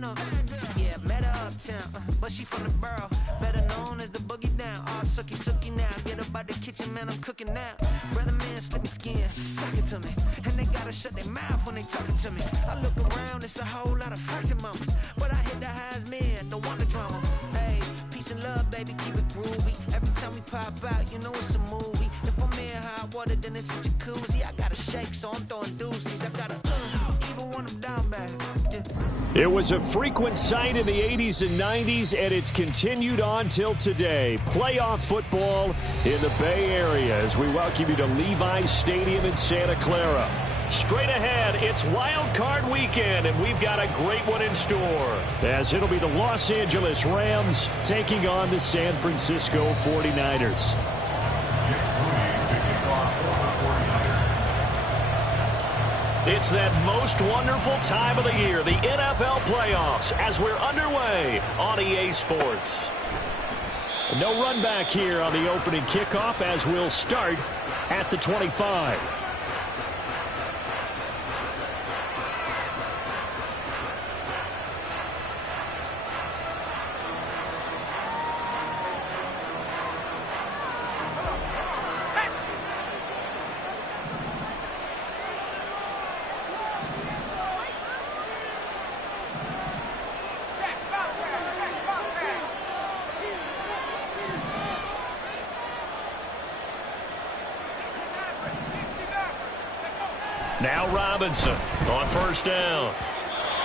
Phantom. Yeah, met her uptown, but she from the borough. Better known as the boogie down. All sookie now. Get up out the kitchen, man, I'm cooking now. Brother man, slip me skin, suck it to me. And they gotta shut their mouth when they talking to me. I look around, it's a whole lot of fraction mamas. But I hit the highs, man, don't want the drama. Hey, peace and love, baby, keep it groovy. Every time we pop out, you know it's a movie. If I'm in hot water, then it's a jacuzzi. I gotta shake, so I'm throwing deuces. I gotta even when I'm down bad. Yeah. It was a frequent sight in the 80s and 90s, and it's continued on till today. Playoff football in the Bay Area as we welcome you to Levi's Stadium in Santa Clara. Straight ahead, it's Wild Card Weekend, and we've got a great one in store, as it'll be the Los Angeles Rams taking on the San Francisco 49ers. It's that most wonderful time of the year, the NFL playoffs, as we're underway on EA Sports. No run back here on the opening kickoff as we'll start at the 25. Now Robinson on first down.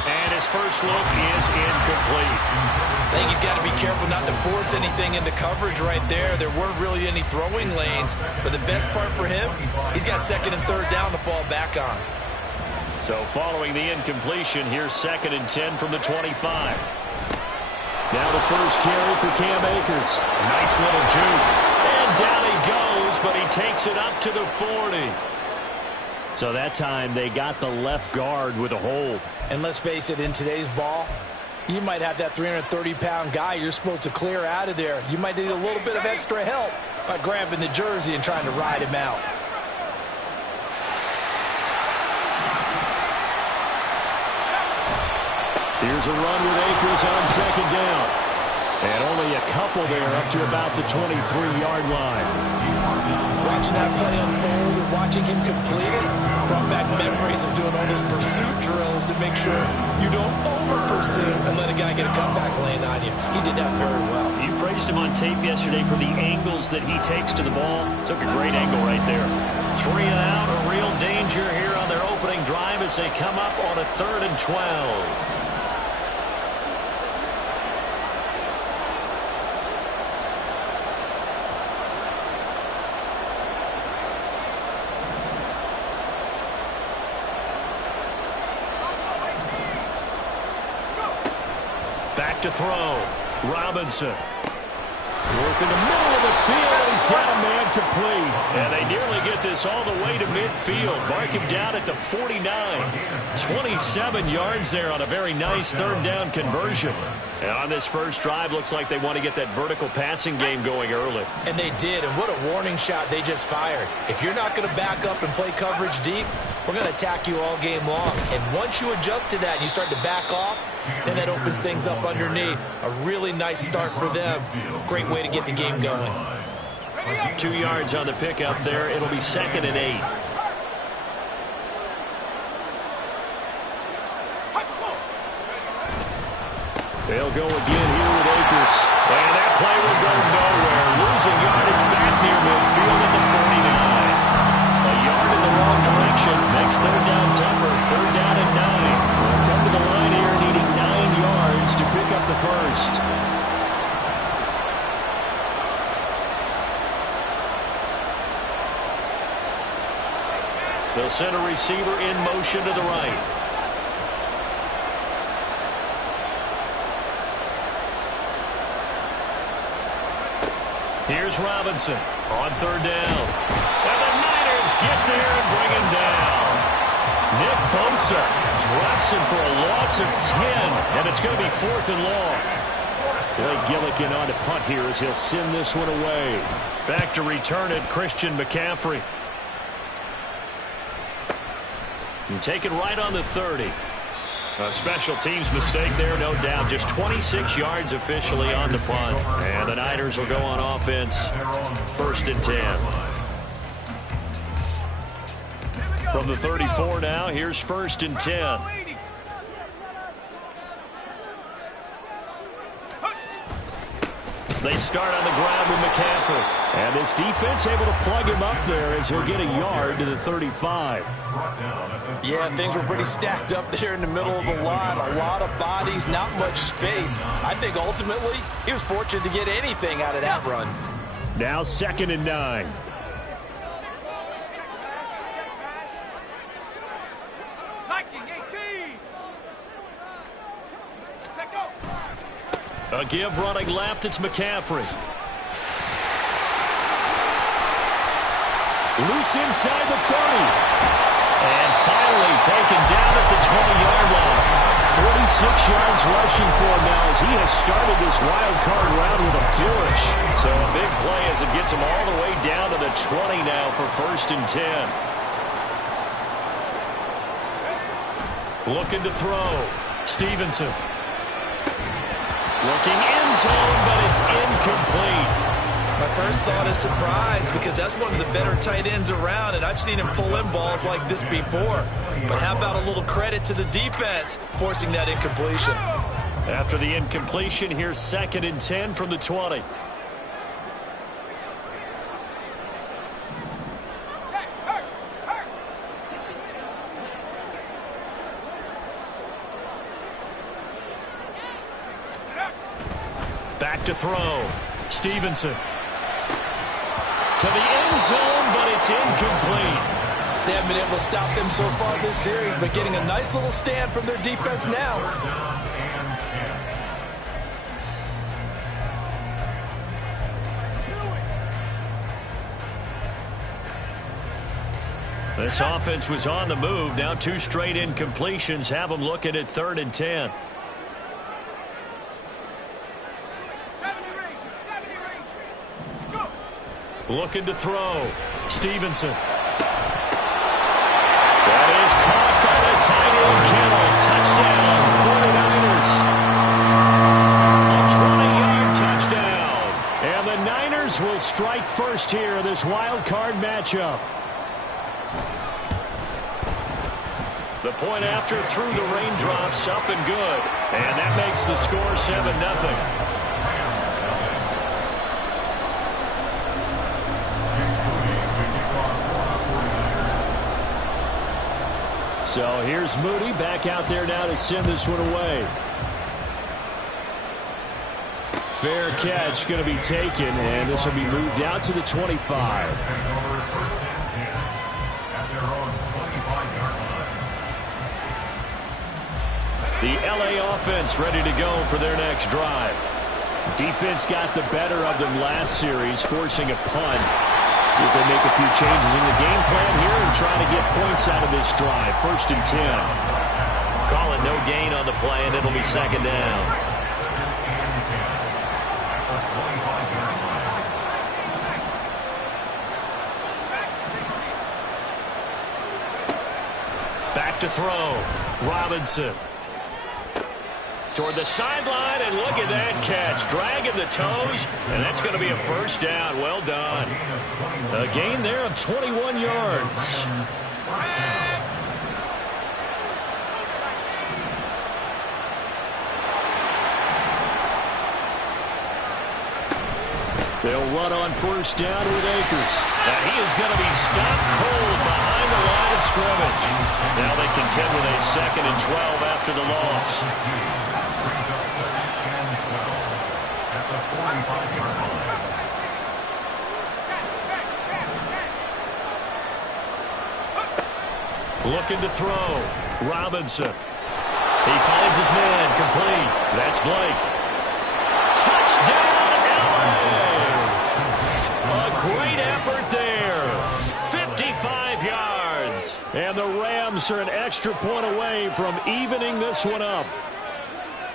And his first look is incomplete. I think he's got to be careful not to force anything into coverage right there. There weren't really any throwing lanes. But the best part for him, he's got second and third down to fall back on. So following the incompletion, here's 2nd and 10 from the 25. Now the first carry for Cam Akers. Nice little juke. And down he goes, but he takes it up to the 40. So that time they got the left guard with a hold. And let's face it, in today's ball, you might have that 330-pound guy you're supposed to clear out of there. You might need a little bit of extra help by grabbing the jersey and trying to ride him out. Here's a run with Akers on 2nd down. And only a couple there up to about the 23-yard line. Watching that play unfold and watching him complete it brought back memories of doing all those pursuit drills to make sure you don't over-pursue and let a guy get a cutback lane on you. He did that very well. You praised him on tape yesterday for the angles that he takes to the ball. Took a great angle right there. 3 and out, a real danger here on their opening drive as they come up on a 3rd and 12. To throw. Robinson. Working the middle of the field. He's got a man complete. And they nearly get this all the way to midfield. Mark him down at the 49. 27 yards there on a very nice 3rd down conversion. And on this first drive, looks like they want to get that vertical passing game going early. And they did, and what a warning shot they just fired. If you're not going to back up and play coverage deep, we're going to attack you all game long. And once you adjust to that and you start to back off, then that opens things up underneath. A really nice start for them. Great way to get the game going. 2 yards on the pickup there. It'll be 2nd and 8. They'll go again here with Akers. And that play will go nowhere. Losing yardage back near midfield at the 49. A yard in the wrong direction. Next 3rd down tougher. 3rd down and 9. We'll come to the line here needing 9 yards to pick up the first. They'll send a receiver in motion to the right. Here's Robinson on 3rd down. And the Niners get there and bring him down. Nick Bosa drops him for a loss of 10, and it's going to be 4th and long. Blake Gillikin on to punt here as he'll send this one away. Back to return it, Christian McCaffrey. And take it right on the 30. A special teams mistake there, no doubt. Just 26 yards officially on the punt. And the Niners will go on offense. 1st and 10. From the 34 now, here's 1st and 10. They start on the ground with McCaffrey. And this defense able to plug him up there as he'll get a yard to the 35. Yeah, things were pretty stacked up there in the middle of the line. A lot of bodies, not much space. I think ultimately he was fortunate to get anything out of that run. Now 2nd and 9. A give running left, it's McCaffrey. Loose inside the 30. And finally taken down at the 20-yard line. 46 yards rushing for him now as he has started this wild card round with a flourish. So a big play as it gets him all the way down to the 20 now for 1st and 10. Looking to throw. Stevenson. Looking end zone, but it's incomplete. My first thought is surprise because that's one of the better tight ends around, and I've seen him pull in balls like this before. But how about a little credit to the defense forcing that incompletion? After the incompletion, here's 2nd and 10 from the 20. Back to throw. Stevenson. To the end zone, but it's incomplete. They haven't been able to stop them so far this series, but getting a nice little stand from their defense now. This offense was on the move. Now 2 straight incompletions have them looking at 3rd and 10. Looking to throw. Stevenson. That is caught by the tight end Kittle. Touchdown, 49ers. A 20-yard touchdown. And the Niners will strike first here in this wild card matchup. The point after through the raindrops, up and good. And that makes the score 7-0. So here's Moody back out there now to send this one away. Fair catch going to be taken, and this will be moved out to the 25. The LA offense ready to go for their next drive. Defense got the better of them last series, forcing a punt. See if they make a few changes in the game plan here and try to get points out of this drive. 1st and 10. Call it no gain on the play, and it'll be 2nd down. Back to throw. Robinson. Toward the sideline, and look at that catch. Dragging the toes, and that's going to be a 1st down. Well done. A gain there of 21 yards. They'll run on 1st down with Akers. Now he is going to be stopped cold behind the line of scrimmage. Now they contend with a 2nd and 12 after the loss. Looking to throw. Robinson. He finds his man. Complete. That's Blake. Touchdown, LA! A great effort there. 55 yards. And the Rams are an extra point away from evening this one up.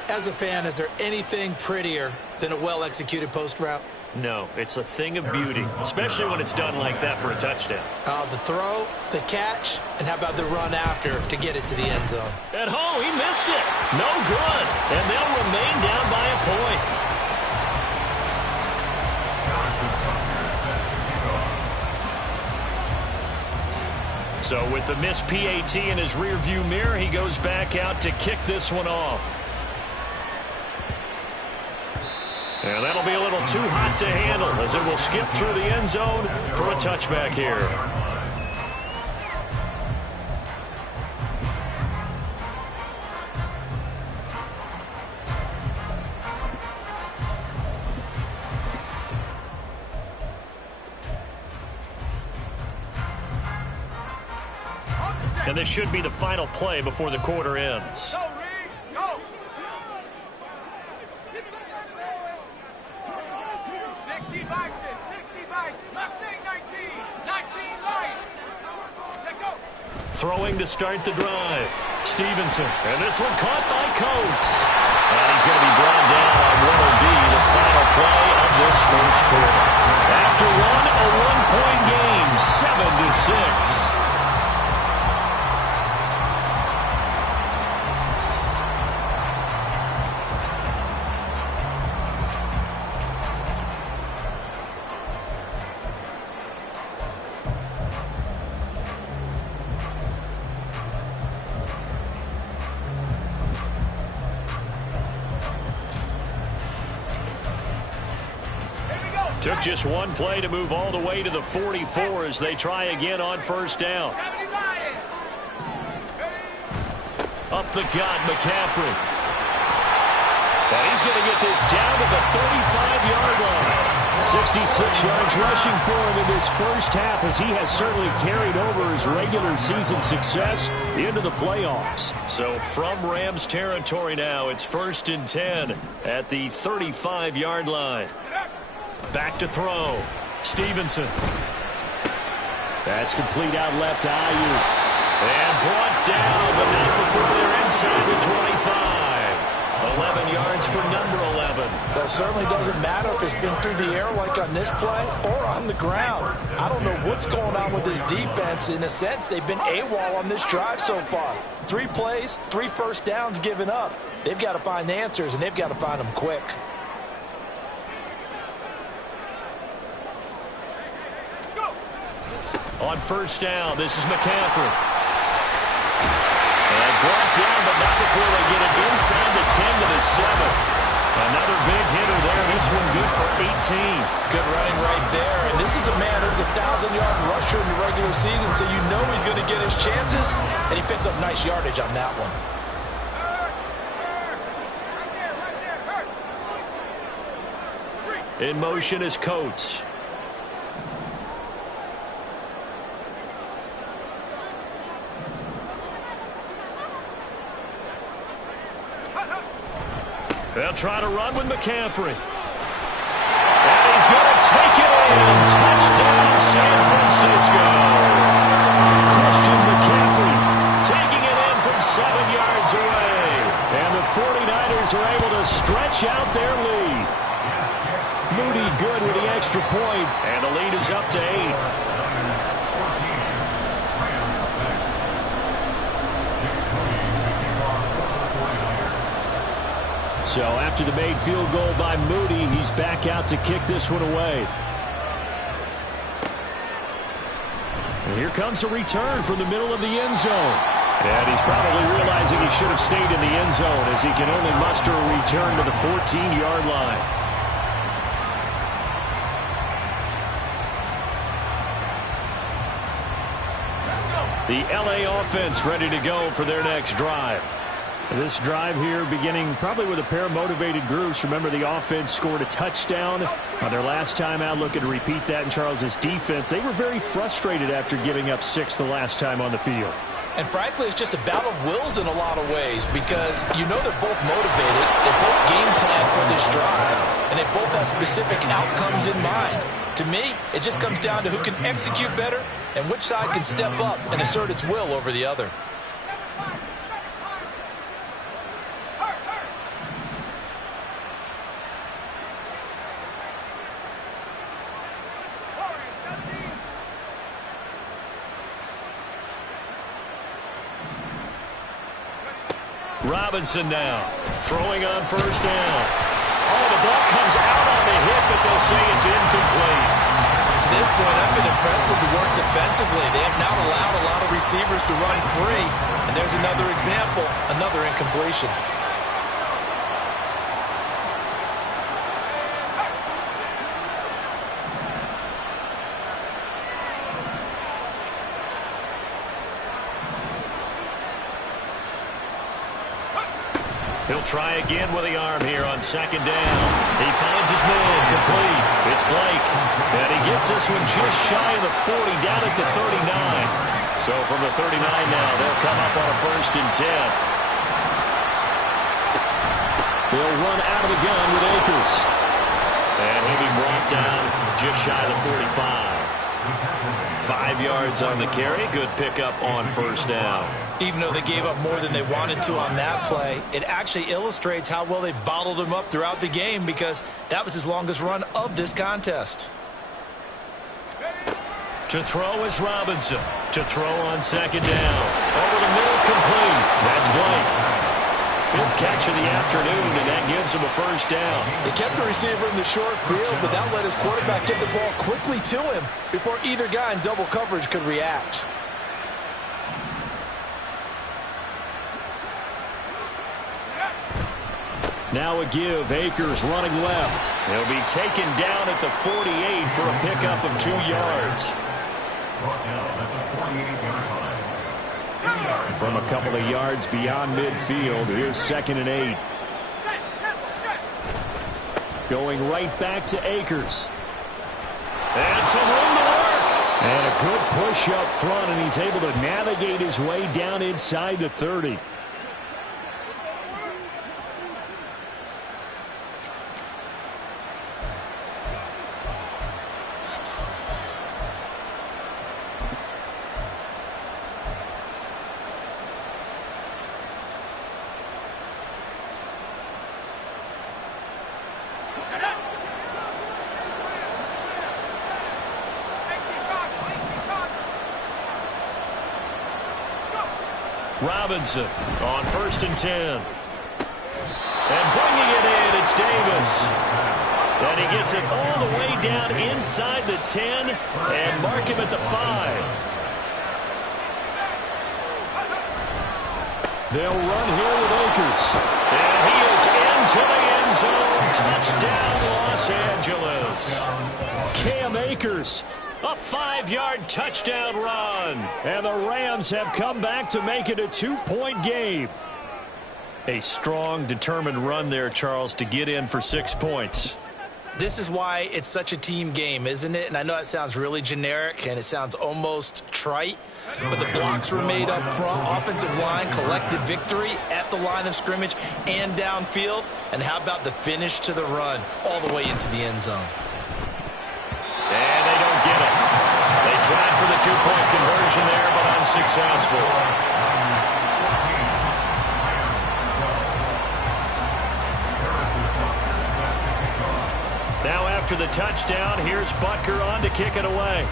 As a fan, is there anything prettier than a well-executed post route? No, it's a thing of beauty, especially when it's done like that for a touchdown. The throw, the catch, and how about the run after to get it to the end zone? At home, he missed it. No good. And they'll remain down by a point. So with the missed PAT in his rearview mirror, he goes back out to kick this one off. And that'll be a little too hot to handle as it will skip through the end zone for a touchback here. And this should be the final play before the quarter ends. Throwing to start the drive. Stevenson. And this one caught by Coates. And he's going to be brought down on what will be the final play of this first quarter. After one, a one-point game, 7-6. Took just one play to move all the way to the 44 as they try again on first down. Up the gut, McCaffrey. And he's going to get this down to the 35-yard line. 66 yards rushing for him in this first half as he has certainly carried over his regular season success into the playoffs. So from Rams territory now, it's 1st and 10 at the 35-yard line. Back to throw. Stevenson. That's complete out left to Ayuk. And brought down, but not before they're inside the 25. 11 yards for number 11. Well, it certainly doesn't matter if it's been through the air like on this play or on the ground. I don't know what's going on with this defense. In a sense, they've been AWOL on this drive so far. 3 plays, 3 first downs given up. They've got to find answers, and they've got to find them quick. On first down, this is McCaffrey. And brought down, but not before they get it inside the 10 to the 7. Another big hitter there. This one good for 18. Good running right there. And this is a man who's a 1,000-yard rusher in the regular season, so you know he's going to get his chances. And he picks up nice yardage on that one. In motion is Coates. They'll try to run with McCaffrey. And he's going to take it in. Touchdown, San Francisco. Christian McCaffrey taking it in from 7 yards away. And the 49ers are able to stretch out their lead. Moody good with the extra point. And the lead is up to 8. So after the made field goal by Moody, he's back out to kick this one away. And here comes a return from the middle of the end zone. And he's probably realizing he should have stayed in the end zone as he can only muster a return to the 14-yard line. The LA offense ready to go for their next drive. This drive here beginning probably with a pair of motivated groups. Remember, the offense scored a touchdown on their last time out. Looking to repeat that in Charles's defense. They were very frustrated after giving up 6 the last time on the field. And frankly, it's just a battle of wills in a lot of ways because you know they're both motivated. They both game plan for this drive, and they both have specific outcomes in mind. To me, it just comes down to who can execute better and which side can step up and assert its will over the other. Robinson now, throwing on first down. Oh, the ball comes out on the hit, but they'll say it's incomplete. To this point, I've been impressed with the work defensively. They have not allowed a lot of receivers to run free. And there's another example, another incompletion. He'll try again with the arm here on second down. He finds his man, complete. It's Blake. And he gets this one just shy of the 40, down at the 39. So from the 39 now, they'll come up on a 1st and 10. They'll run out of the gun with Akers. And he'll be brought down just shy of the 45. 5 yards on the carry. Good pickup on first down. Even though they gave up more than they wanted to on that play, it actually illustrates how well they bottled him up throughout the game, because that was his longest run of this contest. To throw is Robinson. To throw on second down. Over the middle, complete. That's Blake. 5th catch of the afternoon, and that gives him a first down. They kept the receiver in the short field, but that let his quarterback get the ball quickly to him before either guy in double coverage could react. Now a give. Akers running left. He'll be taken down at the 48 for a pickup of 2 yards. From a couple of yards beyond midfield, here's 2nd and 8. Going right back to Akers. And some room to work. And a good push up front, and he's able to navigate his way down inside the 30. Robinson on 1st and 10. And bringing it in, it's Davis. And he gets it all the way down inside the 10 and mark him at the 5. They'll run here with Akers. And he is into the end zone. Touchdown, Los Angeles. Cam Akers. A 5-yard touchdown run. And the Rams have come back to make it a 2-point game. A strong, determined run there, Charles, to get in for 6 points. This is why it's such a team game, isn't it? And I know it sounds really generic and it sounds almost trite, but the blocks were made up front, offensive line, collective victory at the line of scrimmage and downfield. And how about the finish to the run all the way into the end zone? And they don't get it. They tried for the 2-point conversion there, but unsuccessful. Now after the touchdown, here's Butker on to kick it away.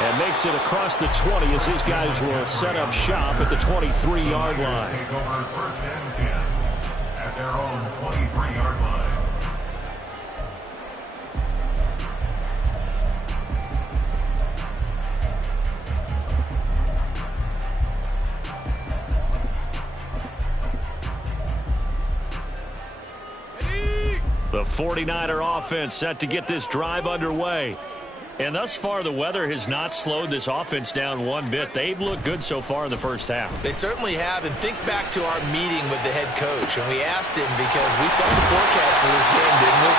And makes it across the 20 as his guys will set up shop at the 23-yard line. Take over 1st and 10 at their own 23-yard line. The 49er offense set to get this drive underway. And thus far, the weather has not slowed this offense down one bit. They've looked good so far in the first half. They certainly have. And think back to our meeting with the head coach. And we asked him, because we saw the forecast for this game, didn't we?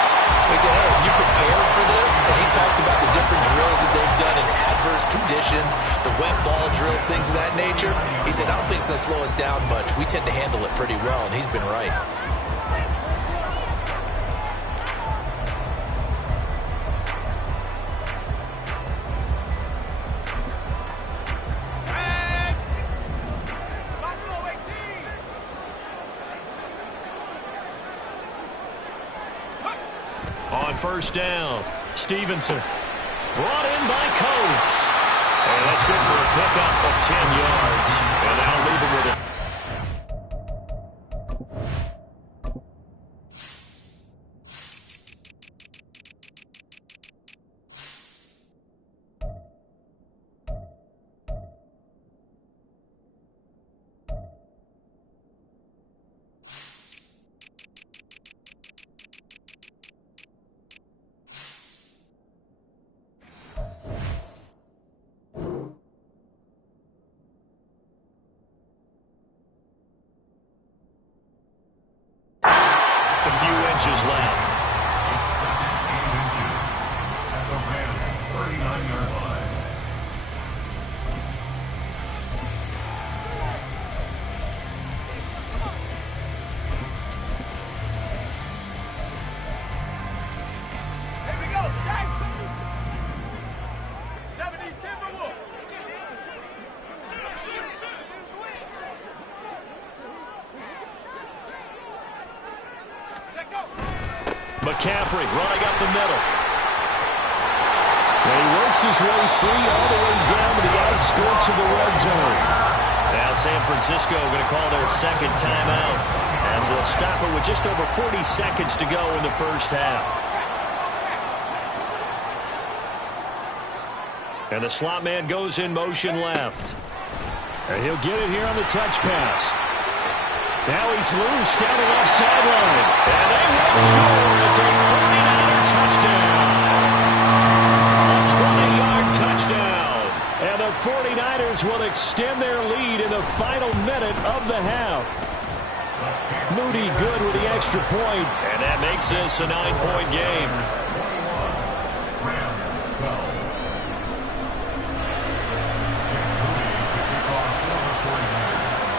We said, hey, have you prepared for this? And he talked about the different drills that they've done in adverse conditions, the wet ball drills, things of that nature. He said, I don't think it's going to slow us down much. We tend to handle it pretty well, and he's been right. On first down, Stevenson brought in by Coates. That's good for a pickup of 10 yards. And that'll leave him with it. Inches left. It's second and inches at the Rams' 39-yard line. Here we go, Shaq! 70 Timberwolves! McCaffrey running up the middle. And he works his way free all the way down to the outskirts of the red zone. Now San Francisco going to call their second timeout as they'll stop it with just over 40 seconds to go in the first half. And the slot man goes in motion left. And he'll get it here on the touch pass. Now he's loose down the left sideline. And they will score. It's a 49er touchdown. A 20-yard touchdown. And the 49ers will extend their lead in the final minute of the half. Moody good with the extra point. And that makes this a 9-point game.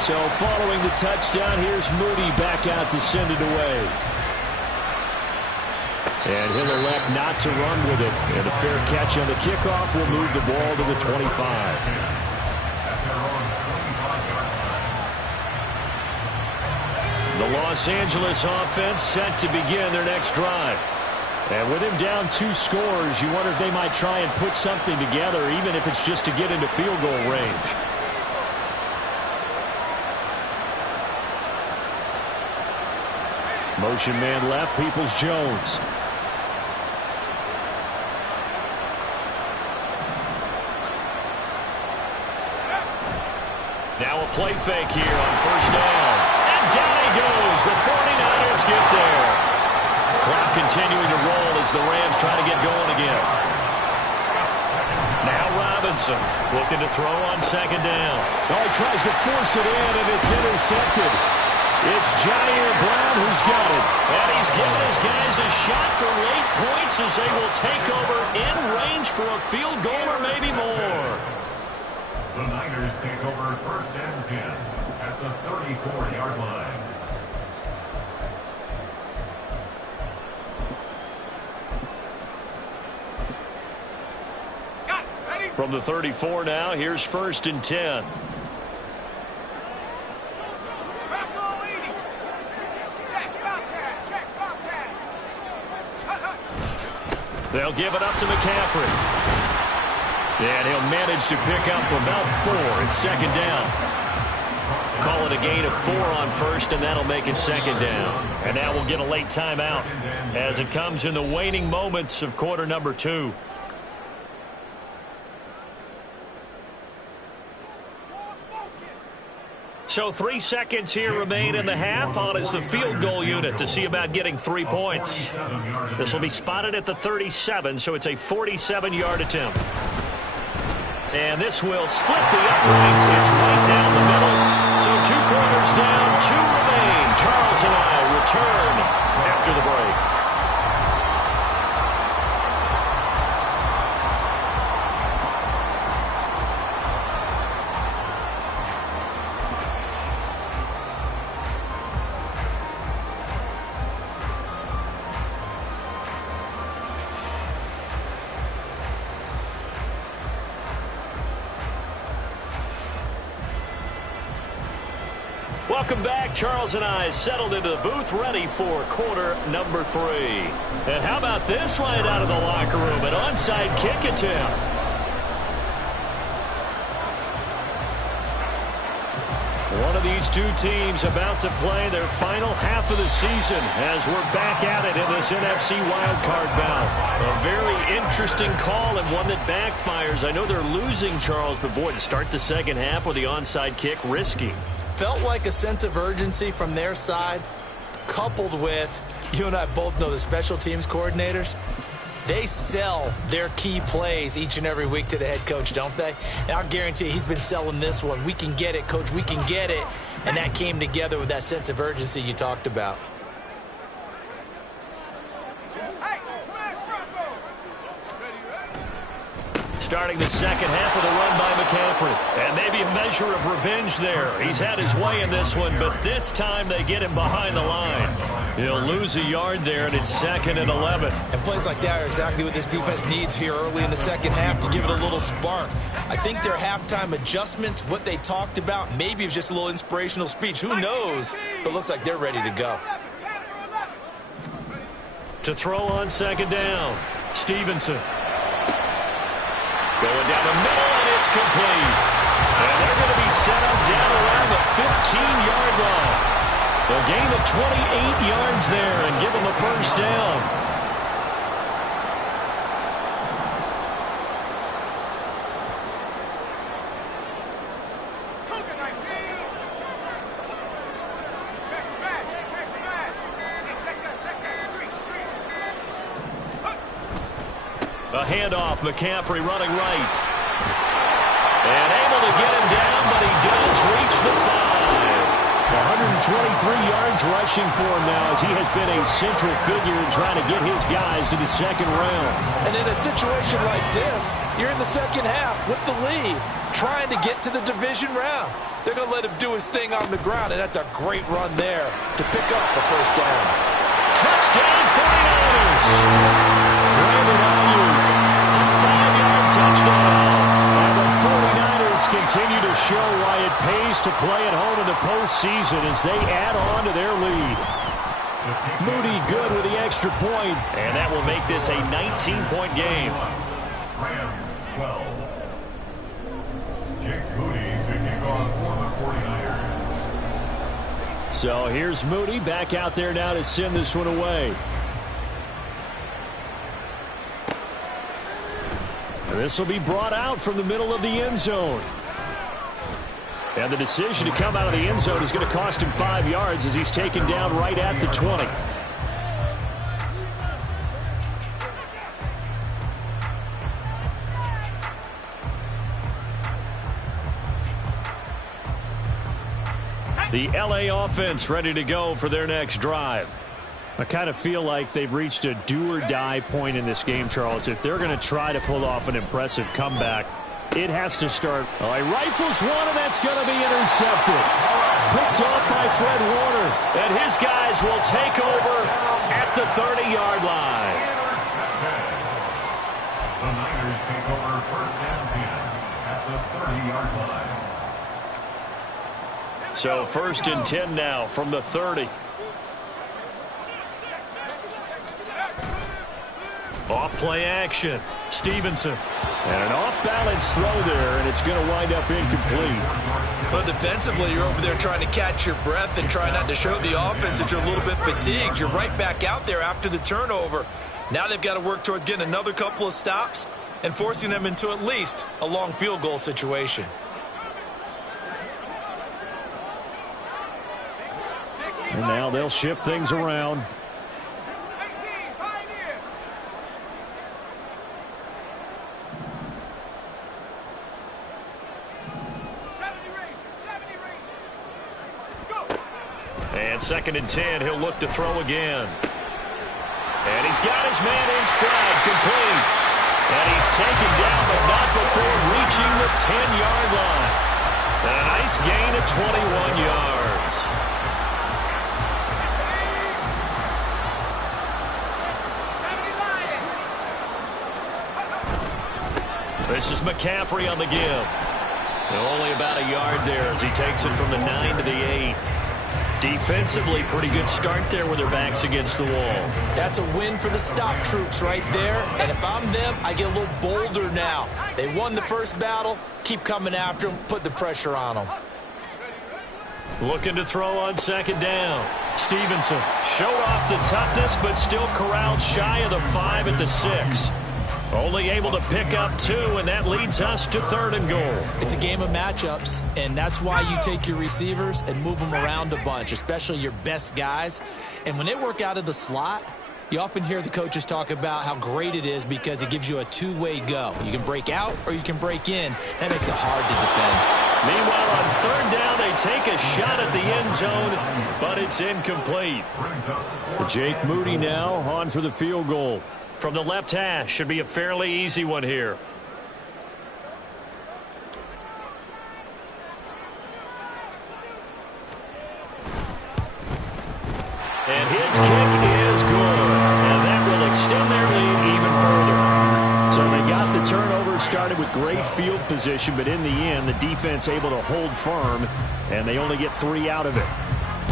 So following the touchdown, here's Moody back out to send it away. And he'll elect not to run with it. And a fair catch on the kickoff will move the ball to the 25. The Los Angeles offense set to begin their next drive. And with him down 2 scores, you wonder if they might try and put something together, even if it's just to get into field goal range. Motion man left, Peoples-Jones. Now a play fake here on first down. And down he goes. The 49ers get there. Clock continuing to roll as the Rams try to get going again. Now Robinson looking to throw on second down. Oh, he tries to force it in, and it's intercepted. It's Jair Brown who's got it. And he's given his guys a shot for late points as they will take over in range for a field goal or maybe more. The Niners take over first and 10 at the 34-yard line. From the 34 now, here's first and 10. They'll give it up to McCaffrey. And he'll manage to pick up about 4. It's second down. Call it a gain of 4 on first, and that'll make it second down. And now we'll get a late timeout as it comes in the waning moments of quarter number 2. So 3 seconds here remain in the half. On is the field goal unit to see about getting 3 points. This will be spotted at the 37, so it's a 47-yard attempt. And this will split the uprights. It's right down the middle. So 2 quarters down, 2 remain. Charles and I return after the break. Welcome back. Charles and I settled into the booth ready for quarter number 3. And how about this right out of the locker room? An onside kick attempt. One of these two teams about to play their final half of the season as we're back at it in this NFC wildcard bout. A very interesting call and one that backfires. I know they're losing, Charles, but boy, to start the second half with the onside kick, risky. Felt like a sense of urgency from their side, coupled with, you and I both know the special teams coordinators, they sell their key plays each and every week to the head coach, don't they? And I'll guarantee he's been selling this one. We can get it, coach, we can get it. And that came together with that sense of urgency you talked about. Starting the second half of the run by McCaffrey. And maybe a measure of revenge there. He's had his way in this one, but this time they get him behind the line. He'll lose a yard there, and it's 2nd and 11. And plays like that are exactly what this defense needs here early in the second half to give it a little spark. I think their halftime adjustments, what they talked about, maybe it was just a little inspirational speech. Who knows? But looks like they're ready to go. To throw on second down, Stevenson. Going down the middle, and it's complete. And they're going to be set up down around the 15-yard line. A gain of 28 yards there and give them the first down. A handoff, McCaffrey running right. And able to get him down, but he does reach the 5. 123 yards rushing for him now as he has been a central figure in trying to get his guys to the second round. And in a situation like this, you're in the second half with the lead, trying to get to the division round. They're going to let him do his thing on the ground, and that's a great run there to pick up the first down. Touchdown 49ers! Brandon Ayuk, a 5-yard touchdown. And the 49ers continue to show why it pays to play at home in the postseason as they add on to their lead. Moody good with the extra point, and that will make this a 19-point game. Rams 12. Jake Moody to kick off for the 49ers. So here's Moody back out there now to send this one away. This will be brought out from the middle of the end zone. And the decision to come out of the end zone is going to cost him 5 yards as he's taken down right at the 20. The LA offense ready to go for their next drive. I kind of feel like they've reached a do-or-die point in this game, Charles. If they're going to try to pull off an impressive comeback, it has to start. Oh, he rifles one, and that's going to be intercepted. Picked off by Fred Warner, and his guys will take over at the 30-yard line. The Niners take over first and 10 at the 30-yard line. So 1st and 10 now from the 30. Off play action. Stevenson. And an off-balance throw there, and it's going to wind up incomplete. But defensively, you're over there trying to catch your breath and try not to show the offense that you're a little bit fatigued. You're right back out there after the turnover. Now they've got to work towards getting another couple of stops and forcing them into at least a long field goal situation. And now they'll shift things around. And 2nd and 10, he'll look to throw again. And he's got his man in stride, complete. And he's taken down, but not before reaching the 10-yard line. And a nice gain of 21 yards. This is McCaffrey on the give. Only about a yard there as he takes it from the 9 to the 8. Defensively, pretty good start there with their backs against the wall. That's a win for the stop troops right there. And if I'm them, I get a little bolder now. They won the first battle. Keep coming after them. Put the pressure on them. Looking to throw on second down. Stevenson showed off the toughness, but still corralled shy of the 5 at the 6. Only able to pick up 2, and that leads us to 3rd and goal. It's a game of matchups, and that's why you take your receivers and move them around a bunch, especially your best guys. And when they work out of the slot, you often hear the coaches talk about how great it is because it gives you a two-way go. You can break out or you can break in. That makes it hard to defend. Meanwhile, on 3rd down, they take a shot at the end zone, but it's incomplete. Jake Moody now on for the field goal. From the left hash, should be a fairly easy one here. And his kick is good. And that will extend their lead even further. So they got the turnover, started with great field position, but in the end, the defense able to hold firm, and they only get 3 out of it.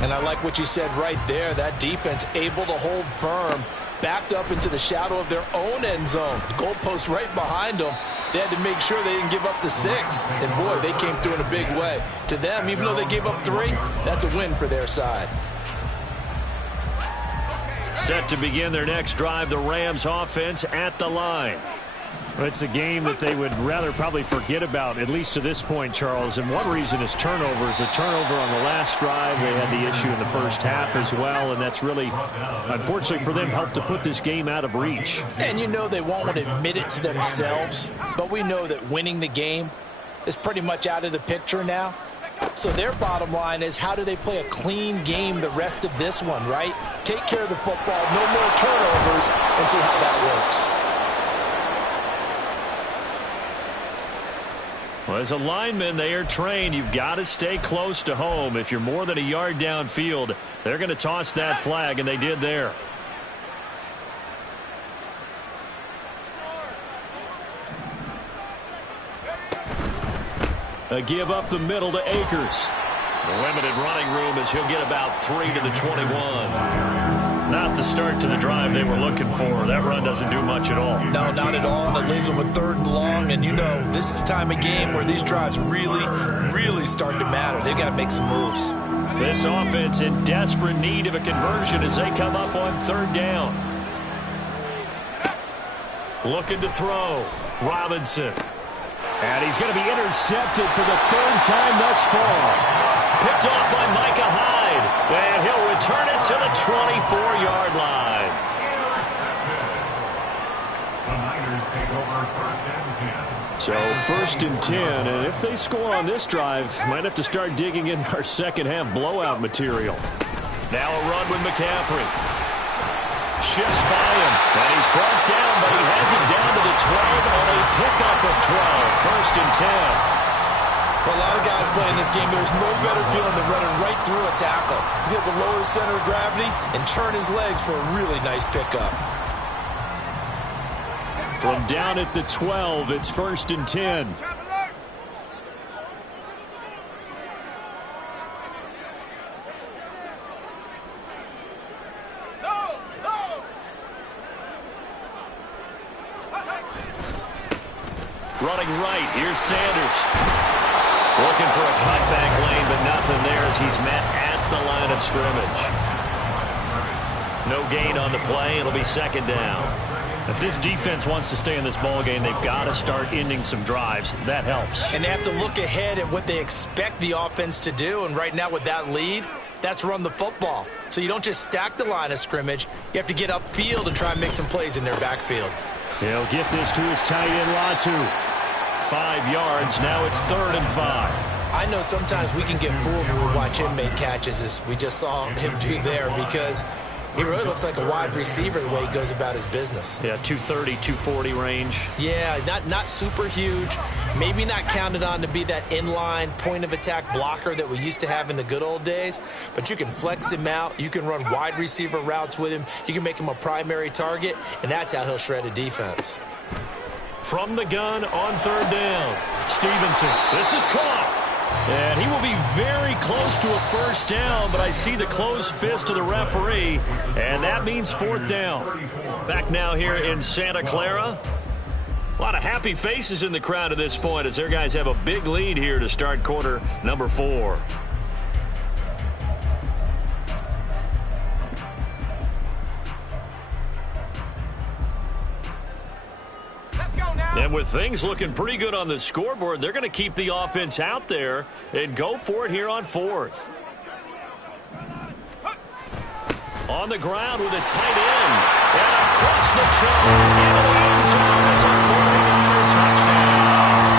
And I like what you said right there. That defense able to hold firm, backed up into the shadow of their own end zone. The goalpost right behind them. They had to make sure they didn't give up the 6. And, boy, they came through in a big way. To them, even though they gave up 3, that's a win for their side. Set to begin their next drive, the Rams offense at the line. It's a game that they would rather probably forget about, at least to this point, Charles. And one reason is turnovers. A turnover on the last drive. They had the issue in the first half as well, and that's really, unfortunately for them, helped to put this game out of reach. And you know they won't admit it to themselves, but we know that winning the game is pretty much out of the picture now. So their bottom line is, how do they play a clean game the rest of this one, right? Take care of the football, no more turnovers, and see how that works. Well, as a lineman, they are trained. You've got to stay close to home. If you're more than a yard downfield, they're going to toss that flag, and they did there. A give up the middle to Akers. Limited running room as he'll get about 3 to the 21. Not the start to the drive they were looking for. That run doesn't do much at all. No, not at all. It leaves them with 3rd and long. And, you know, this is the time of game where these drives really start to matter. They've got to make some moves. This offense in desperate need of a conversion as they come up on 3rd down. Looking to throw. Robinson. And he's going to be intercepted for the 3rd time thus far. Picked off by Micah Hyde. And he'll return it to the 24-yard line. The Niners take over 1st and 10. So 1st and 10. And if they score on this drive, might have to start digging in our second half blowout material. Now a run with McCaffrey. Shifts by him. And he's brought down, but he has it down to the 12 on a pickup of 12. 1st and 10. For a lot of guys playing this game, there's no better feeling than running right through a tackle. He's able to lower his center of gravity and churn his legs for a really nice pickup. From down at the 12, it's 1st and 10. Running right, here's Sanders. Looking for a cutback lane, but nothing there as he's met at the line of scrimmage. No gain on the play. It'll be 2nd down. If this defense wants to stay in this ballgame, they've got to start ending some drives. That helps. And they have to look ahead at what they expect the offense to do. And right now with that lead, that's run the football. So you don't just stack the line of scrimmage. You have to get upfield and try and make some plays in their backfield. He'll get this to his tight end, Latu. 5 yards. Now it's 3rd and 5. I know sometimes we can get fooled when we watch him make catches, as we just saw him do there, because he really looks like a wide receiver the way he goes about his business. Yeah, 230, 240 range. Yeah, not super huge. Maybe not counted on to be that inline point-of-attack blocker that we used to have in the good old days. But you can flex him out. You can run wide receiver routes with him. You can make him a primary target, and that's how he'll shred a defense. From the gun on 3rd down. Stevenson. This is caught. And he will be very close to a 1st down, but I see the closed fist of the referee, and that means 4th down. Back now here in Santa Clara. A lot of happy faces in the crowd at this point as their guys have a big lead here to start quarter number 4. And with things looking pretty good on the scoreboard, they're going to keep the offense out there and go for it here on 4th. On the ground with a tight end. And across the chalk into the end zone. It's a 49er touchdown.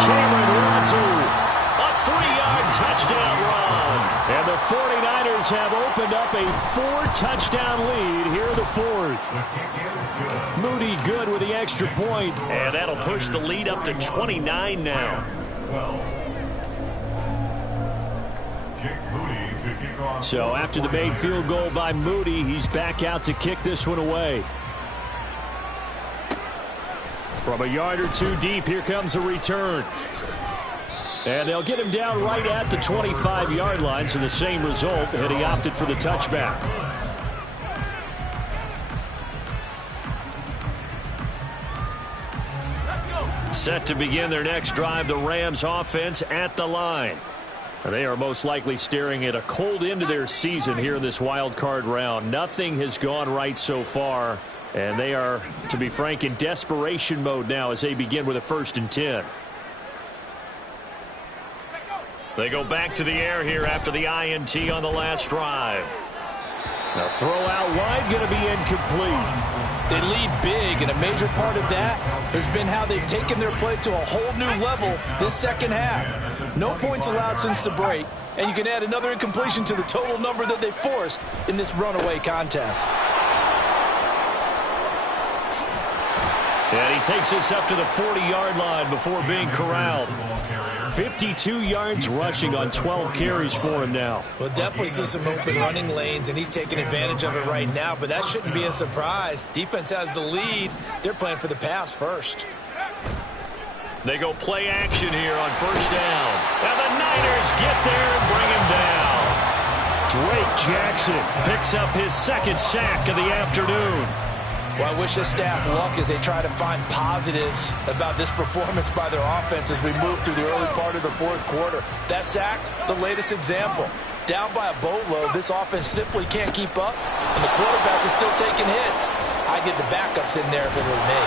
Cameron Waddle, a 3-yard touchdown run. And the 49ers have opened up a 4-touchdown lead here in the 4th. Moody good with the extra point. And that'll push the lead up to 29 now. So after the made field goal by Moody, he's back out to kick this one away. From a yard or two deep, here comes a return. And they'll get him down right at the 25-yard line, so the same result, and he opted for the touchback. Set to begin their next drive, the Rams offense at the line. They are most likely staring at a cold end to their season here in this wild card round. Nothing has gone right so far, and they are, to be frank, in desperation mode now as they begin with a 1st and 10. They go back to the air here after the INT on the last drive. Now throw out wide, going to be incomplete. They lead big, and a major part of that has been how they've taken their play to a whole new level this second half. No points allowed since the break, and you can add another incompletion to the total number that they forced in this runaway contest. And he takes us up to the 40-yard line before being corralled. 52 yards rushing on 12 carries for him now. Well, definitely see some open running lanes, and he's taking advantage of it right now, but that shouldn't be a surprise. Defense has the lead. They're playing for the pass first. They go play action here on 1st down. And the Niners get there and bring him down. Drake Jackson picks up his 2nd sack of the afternoon. Well, I wish this staff luck as they try to find positives about this performance by their offense as we move through the early part of the 4th quarter. That sack, the latest example. Down by a boatload, this offense simply can't keep up, and the quarterback is still taking hits. I'd get the backups in there if it were me.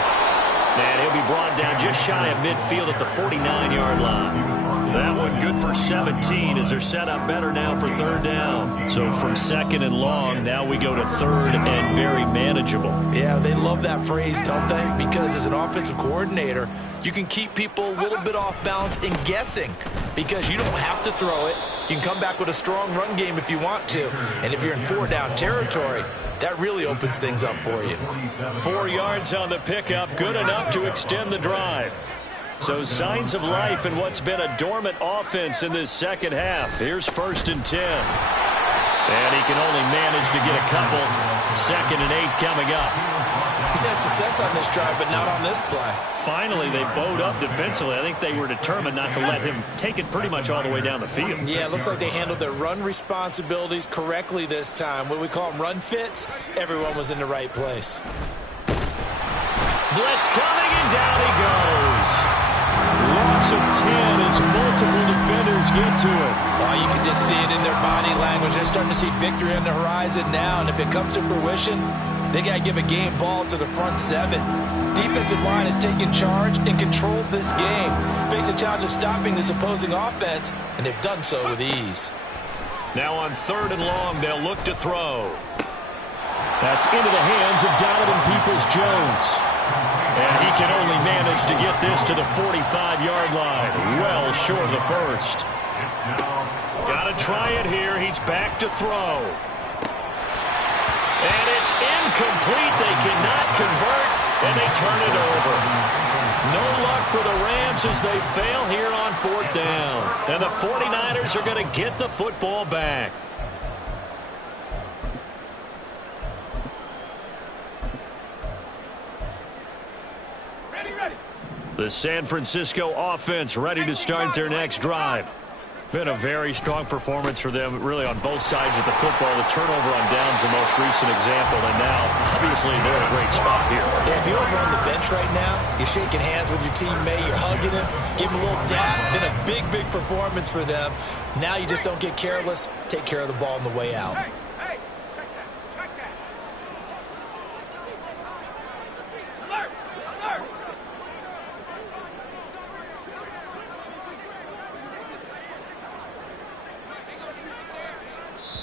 And he'll be brought down just shy of midfield at the 49-yard line. That one good for 17 as they're set up better now for 3rd down. So from 2nd and long, now we go to 3rd and very manageable. Yeah, they love that phrase, don't they? Because as an offensive coordinator, you can keep people a little bit off balance and guessing because you don't have to throw it. You can come back with a strong run game if you want to. And if you're in 4-down territory, that really opens things up for you. 4 yards on the pickup, good enough to extend the drive. So signs of life in what's been a dormant offense in this second half. Here's 1st and 10. And he can only manage to get a couple. 2nd and 8 coming up. He's had success on this drive, but not on this play. Finally, they bowed up defensively. I think they were determined not to let him take it pretty much all the way down the field. Yeah, it looks like they handled their run responsibilities correctly this time. What we call them run fits, everyone was in the right place. Blitz coming, and down he goes. Loss of 10 as multiple defenders get to it. Well, you can just see it in their body language. They're starting to see victory on the horizon now, and if it comes to fruition, they got to give a game ball to the front 7. Defensive line has taken charge and controlled this game. Face a challenge of stopping this opposing offense, and they've done so with ease. Now on 3rd and long, they'll look to throw. That's into the hands of Donovan Peoples-Jones. And he can only manage to get this to the 45-yard line. Well short of the 1st. Got to try it here. He's back to throw. And it's incomplete. They cannot convert, and they turn it over. No luck for the Rams as they fail here on 4th down. And the 49ers are going to get the football back. The San Francisco offense ready to start their next drive. Been a very strong performance for them, really, on both sides of the football. The turnover on downs the most recent example, and now, obviously, they're in a great spot here. Yeah, if you're over on the bench right now, you're shaking hands with your teammate, you're hugging him, give him a little dap. Been a big, big performance for them. Now you just don't get careless. Take care of the ball on the way out. Hey, check that. Alert.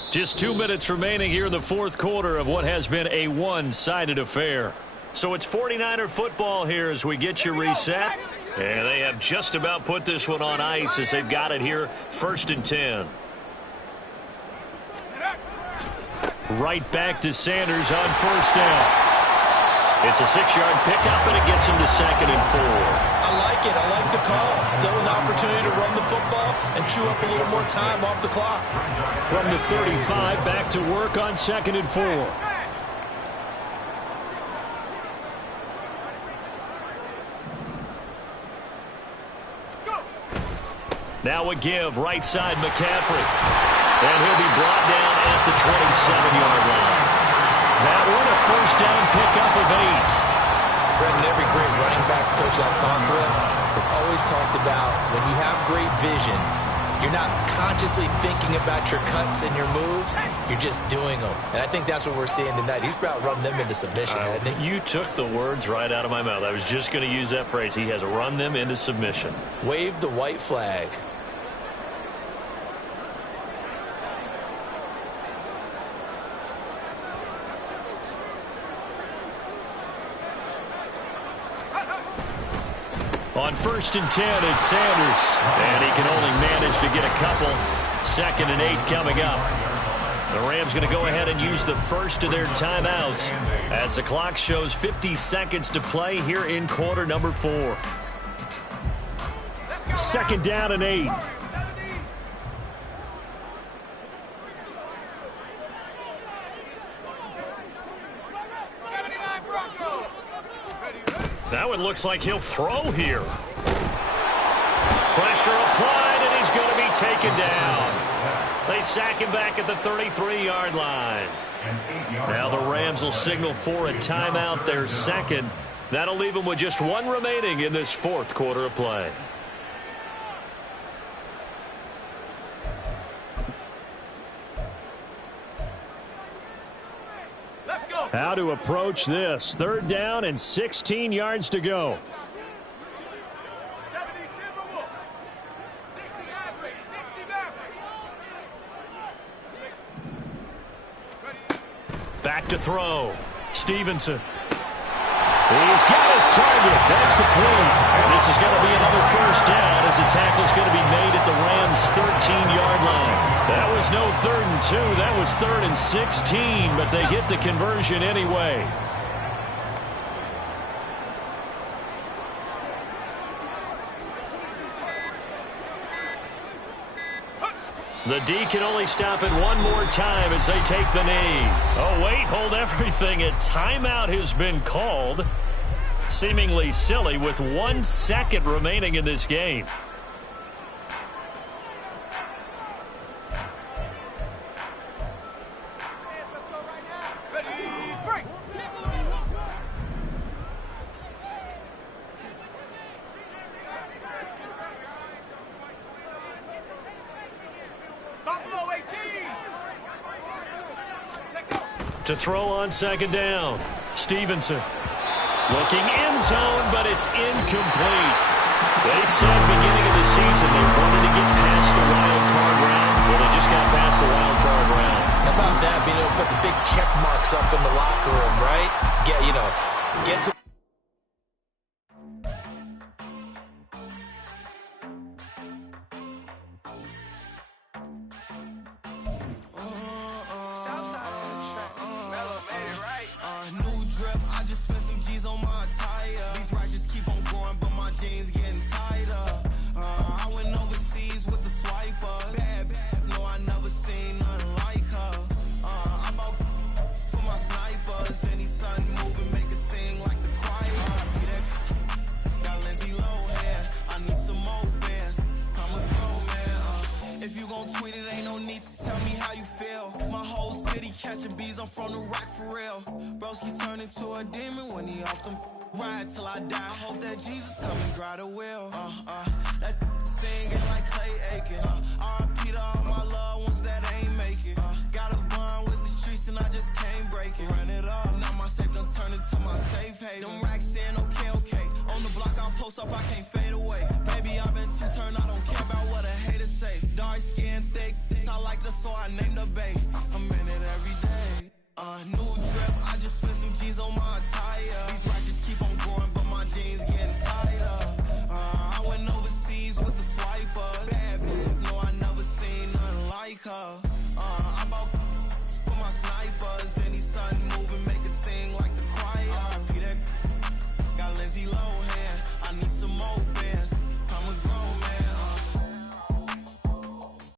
Just 2 minutes remaining here in the fourth quarter of what has been a one-sided affair. So it's 49er football here as we get you reset. And they have just about put this one on ice as they've got it here, 1st and 10. Right back to Sanders on 1st down. It's a 6-yard pickup, and it gets him to 2nd and 4. I like it. I like the call. Still an opportunity to run the football and chew up a little more time off the clock. From the 35, back to work on 2nd and 4. Now a give, right side McCaffrey. And he'll be brought down at the 27-yard line. That one, a 1st down pickup of 8. Brendan, every great running backs coach I've talked with has always talked about when you have great vision, you're not consciously thinking about your cuts and your moves, you're just doing them. And I think that's what we're seeing tonight. He's about run them into submission, hasn't he? You took the words right out of my mouth. I was just going to use that phrase. He has run them into submission. Wave the white flag. On 1st and 10, it's Sanders. And he can only manage to get a couple. 2nd and 8 coming up. The Rams going to go ahead and use the first of their timeouts as the clock shows 50 seconds to play here in quarter number 4. 2nd down and 8. That one looks like he'll throw here. Pressure applied, and he's going to be taken down. They sack him back at the 33-yard line. Now the Rams will signal for a timeout, their 2nd. That'll leave them with just 1 remaining in this 4th quarter of play. How to approach this. 3rd down and 16 yards to go. Back to throw. Stevenson. He's got his target. That's complete. And this is going to be another 1st down as the tackle's going to be made at the Rams' 13-yard line. That was no 3rd and 2. That was 3rd and 16, but they get the conversion anyway. The D can only stop it one more time as they take the knee. Oh, wait, hold everything. A timeout has been called. Seemingly silly with 1 second remaining in this game. To throw on 2nd down. Stevenson. Looking end zone, but it's incomplete. They said beginning of the season they wanted to get past the wild card round. Well, they just got past the wild card round. How about that, being able to put the big check marks up in the locker room, right? Get to like this, so I named the bay. I'm in it every day. New drip, I just spent some G's on my attire. These ratchets keep on growing, but my jeans getting